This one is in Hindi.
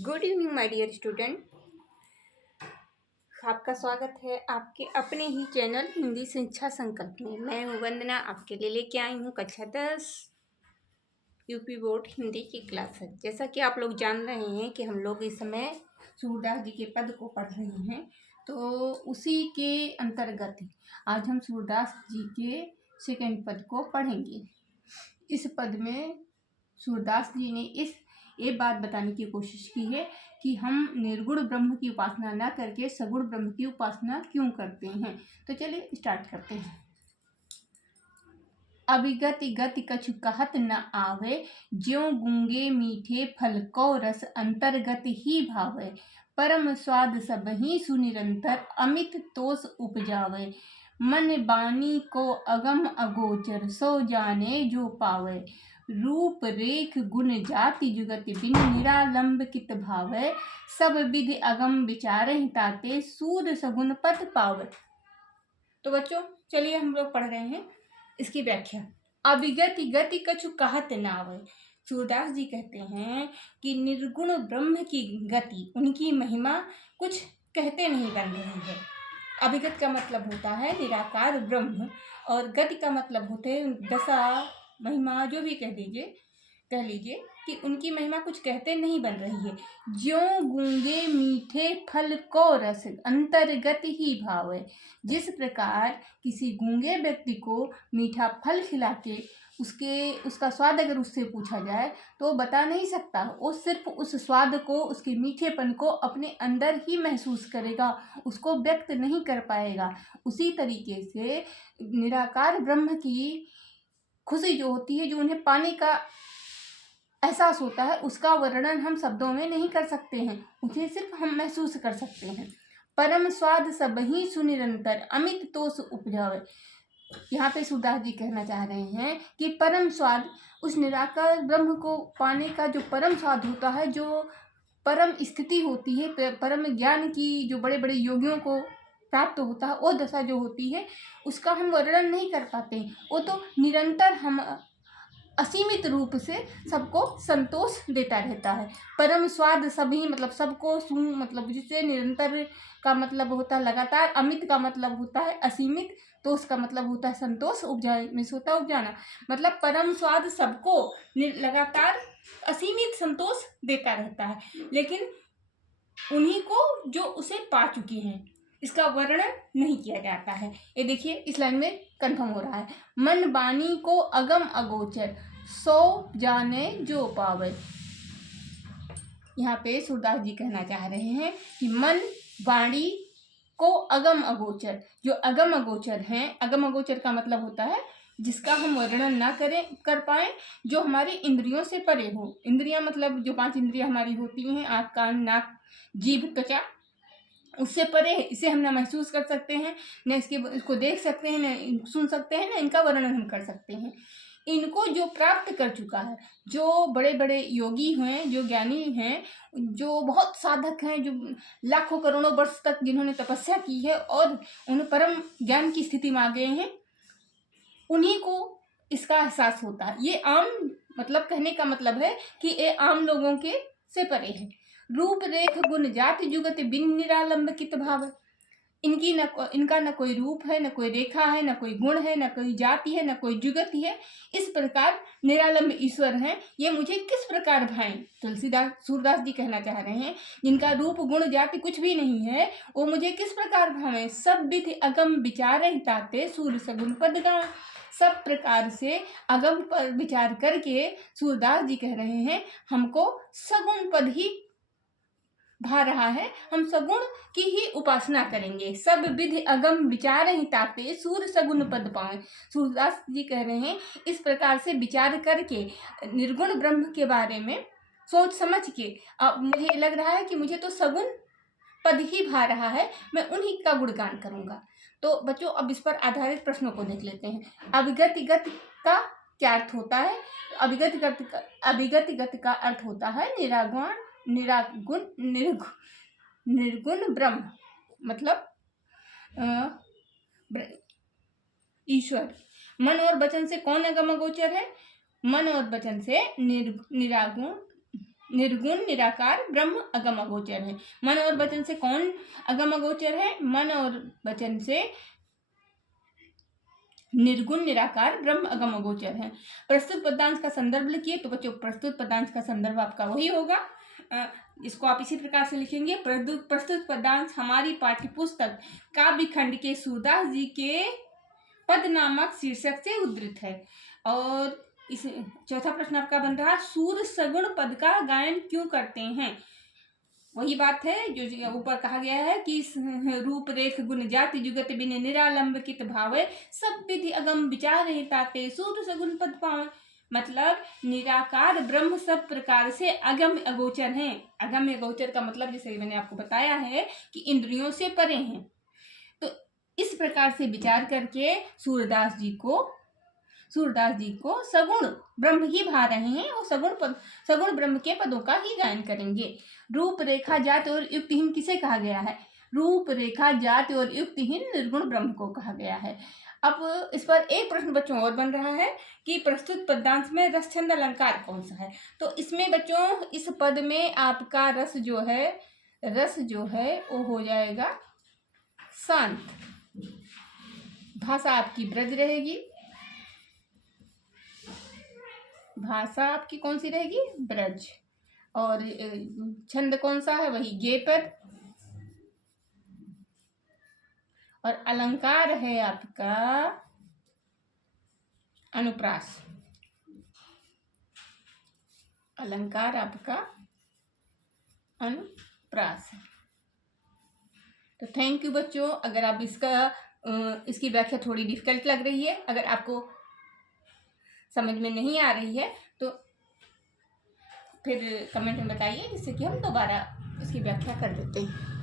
Good evening my dear student. आपका स्वागत है आपके अपने ही चैनल हिंदी शिक्षा संकल्प में। मैं हूँ वंदना, आपके लिए लेके आई हूँ कक्षा 10 यूपी बोर्ड हिंदी की क्लास है। जैसा कि आप लोग जान रहे हैं कि हम लोग इस समय सूरदास जी के पद को पढ़ रहे हैं, तो उसी के अंतर्गत आज हम सूरदास जी के सेकंड पद को पढ़ेंगे। इस पद में सूरदास जी ने ये बात बताने की कोशिश की है कि हम निर्गुण ब्रह्म की उपासना न करके सगुण ब्रह्म की उपासना क्यों करते हैं। तो चलिए स्टार्ट करते हैं। अभिगति गति कछु कहत न आवे, ज्यों गूंगे मीठे फल को रस अंतर्गत ही भावे। परम स्वाद सबहि सुनिरंतर अमित तोष उपजावे। मन बानी को अगम अगोचर सो जाने जो पावे। रूप रेख गुण जाति जुगत बिन निरालंब कित भावे। सब विधि अगम विचारे ताते सूद सगुन पद पावे। तो बच्चों चलिए हम लोग पढ़ रहे हैं इसकी व्याख्या। अभिगति गति कछु कहत न आवे। सूरदास जी कहते हैं कि निर्गुण ब्रह्म की गति, उनकी महिमा कुछ कहते नहीं बन रही है। अभिगत का मतलब होता है निराकार ब्रह्म, और गति का मतलब होते हैं दशा महिमा, जो भी कह लीजिए कि उनकी महिमा कुछ कहते नहीं बन रही है। ज्यों गूंगे मीठे फल को रस अंतर्गत ही भावे। जिस प्रकार किसी गूंगे व्यक्ति को मीठा फल खिला के उसका स्वाद अगर उससे पूछा जाए तो वो बता नहीं सकता, वो सिर्फ उस स्वाद को, उसके मीठेपन को अपने अंदर ही महसूस करेगा, उसको व्यक्त नहीं कर पाएगा। उसी तरीके से निराकार ब्रह्म की खुशी जो होती है, जो उन्हें पाने का एहसास होता है, उसका वर्णन हम शब्दों में नहीं कर सकते हैं, उसे सिर्फ हम महसूस कर सकते हैं। परम स्वाद सबहि सुनिरंतर अमित तोष उपजावे। यहाँ पे सूरदास जी कहना चाह रहे हैं कि परम स्वाद, उस निराकार ब्रह्म को पाने का जो परम स्वाद होता है, जो परम स्थिति होती है, परम ज्ञान की जो बड़े बड़े योगियों को प्राप्त होता है, वो दशा जो होती है उसका हम वर्णन नहीं कर पाते। वो तो निरंतर हम असीमित रूप से सबको संतोष देता रहता है। परम स्वाद सभी मतलब सबको मतलब जिससे निरंतर का मतलब होता है लगातार, अमित का मतलब होता है असीमित, तोष का मतलब होता है संतोष, उपजाना मतलब परम स्वाद सबको लगातार असीमित संतोष देता रहता है, लेकिन उन्हीं को जो उसे पा चुकी हैं इसका वर्णन नहीं किया जाता है। ये देखिए इस लाइन में कंफर्म हो रहा है। मन बानी को अगम अगोचर सो जाने जो पावे। यहाँ पे सूरदास जी कहना चाह रहे हैं कि मन वाणी को अगम अगोचर, जो अगम अगोचर हैं, अगम अगोचर का मतलब होता है जिसका हम वर्णन ना कर पाए, जो हमारी इंद्रियों से परे हो। इंद्रियां मतलब जो 5 इंद्रियां हमारी होती हैं, आँख कान नाक जीभ त्वचा, उससे परे है। इसे हम ना महसूस कर सकते हैं, न इसको देख सकते हैं, न सुन सकते हैं, न इनका वर्णन हम कर सकते हैं। इनको जो प्राप्त कर चुका है, जो बड़े बड़े योगी हैं, जो ज्ञानी हैं, जो बहुत साधक हैं, जो लाखों करोड़ों वर्ष तक जिन्होंने तपस्या की है और उन्हें परम ज्ञान की स्थिति में आ गए हैं, उन्हीं को इसका एहसास होता है। ये आम मतलब कहने का मतलब है कि ये आम लोगों के से परे है। रूप रेख गुण जाति जुगत बिन निरालंब कित भाव। इनका न कोई रूप है, न कोई रेखा है, न कोई गुण है, न कोई जाति है, न कोई जुगति है। इस प्रकार निरालंब ईश्वर हैं, ये मुझे किस प्रकार भाएं। सूरदास जी कहना चाह रहे हैं जिनका रूप गुण जाति कुछ भी नहीं है, वो मुझे किस प्रकार भावें। सब विधि अगम विचार ताते सूर्य सगुन पद गाएं। सब प्रकार से अगम पर विचार करके सूरदास जी कह रहे हैं हमको सगुण पद ही भा रहा है, हम सगुण की ही उपासना करेंगे। सब विधि अगम विचार ही ताते सूर्य सगुन पद पाए। सूरदास जी कह रहे हैं इस प्रकार से विचार करके निर्गुण ब्रह्म के बारे में सोच समझ के अब मुझे लग रहा है कि मुझे तो सगुण पद ही भा रहा है, मैं उन्हीं का गुणगान करूंगा। तो बच्चों अब इस पर आधारित प्रश्नों को देख लेते हैं। अभिगति गति का क्या अर्थ होता है? अभिगति गति का अर्थ होता है निर्गुण ब्रह्म, मतलब ईश्वर। मन और वचन से कौन अगम अगोचर है? मन और वचन से निर्गुण निराकार ब्रह्म अगम अगोचर है। मन और वचन से कौन अगम अगोचर है? मन और वचन से निर्गुण निराकार ब्रह्म अगम अगोचर है। प्रस्तुत पदांश का संदर्भ लिखिए। तो बच्चों प्रस्तुत पदांश का संदर्भ आपका वही होगा, इसको आप इसी प्रकार से लिखेंगे। प्रस्तुत पदांश हमारी पाठ्य पुस्तक काव्य खंड के सूरदास जी के पद नामक शीर्षक से उद्धृत है। और इस चौथा प्रश्न आपका बन रहा, सूर सगुण पद का गायन क्यों करते हैं? वही बात है जो ऊपर कहा गया है कि रूप रेख गुण जाति जुगत बिन निरालंबित भावे, सब विधि अगम विचार ताते सूर सगुण पद पावे। मतलब निराकार ब्रह्म सब प्रकार से अगम अगोचर हैं। अगम अगोचर का मतलब जैसे मैंने आपको बताया है कि इंद्रियों से परे हैं। तो इस प्रकार से विचार करके सूरदास जी को सगुण ब्रह्म ही भा रहे हैं और सगुण ब्रह्म के पदों का ही गायन करेंगे। रूप रेखा जाति और युक्तिहीन किसे कहा गया है? रूप रेखा जाति और युक्तिहीन निर्गुण ब्रह्म को कहा गया है। अब इस पर एक प्रश्न बच्चों और बन रहा है कि प्रस्तुत पदांश में रस छंद अलंकार कौन सा है? तो इसमें बच्चों इस पद में आपका रस जो है वो हो जाएगा शांत। भाषा आपकी ब्रज रहेगी, भाषा आपकी कौन सी रहेगी? ब्रज। और छंद कौन सा है? वही गे पद। और अलंकार है आपका अनुप्रास। अलंकार आपका अनुप्रास है। तो थैंक यू बच्चों। अगर आप इसकी व्याख्या थोड़ी डिफिकल्ट लग रही है, अगर आपको समझ में नहीं आ रही है तो फिर कमेंट में बताइए, जिससे कि हम दोबारा इसकी व्याख्या कर देते हैं।